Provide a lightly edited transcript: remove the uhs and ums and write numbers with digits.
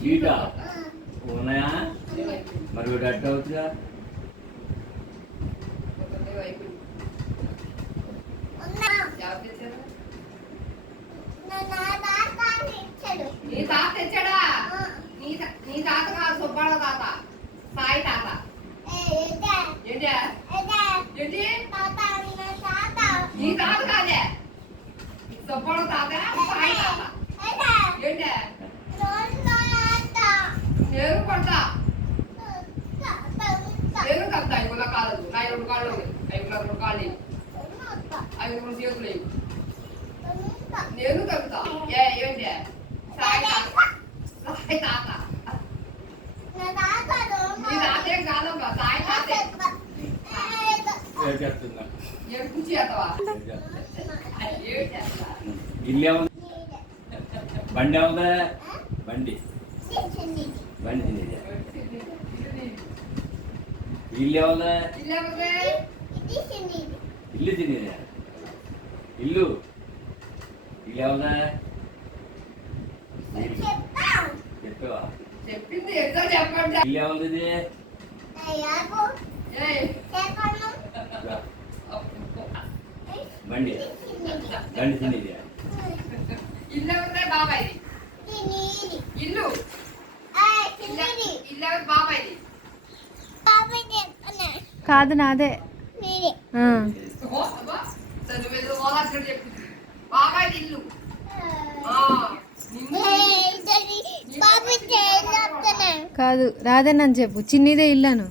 సీటా ఉన్నాయా మరి ఒకటి అట్ట అవుతుందా నీ తాత తెచ్చాడా నీ తాత కాదు సుబ్బారావు తాత సాయి తాత ఏంటి ఏంటి నీ తాత కాదే సుబ్బారావు తాత సాయి తాత ఏంటి నేను కొడతా నేను కలుతా ఇవాళ కాలేదు నా 2 కాళ్ళు 2 కాళ్ళు 5 చేతులు నేను కలుతా ఏంటి సాయి తాత సాయి తాత నీ తాతే కాదమ్మా సాయి తాతే నేను కుర్చీ చేస్తావా ఇల్లు ఏముంది బండి ఏముందా బండి బండి తినేది ఇల్లు ఏముందా ఇల్లు తినేది ఇల్లు ఇల్లు ఏముందా చెప్పావా చెప్పింది ఎట్లా చెప్పండి ఇల్లు ఏముంది బండి బండి తినేది ఇల్లు ఎవరిదే బాబాయ్ది ఇల్లు ఇల్లు ఎవరి బాబాయ్ది కాదు నాదే చెప్పింది బాబాయ్ది ఇల్లు కాదు రాదేనని చెప్పు చిన్నిదే ఇల్లాను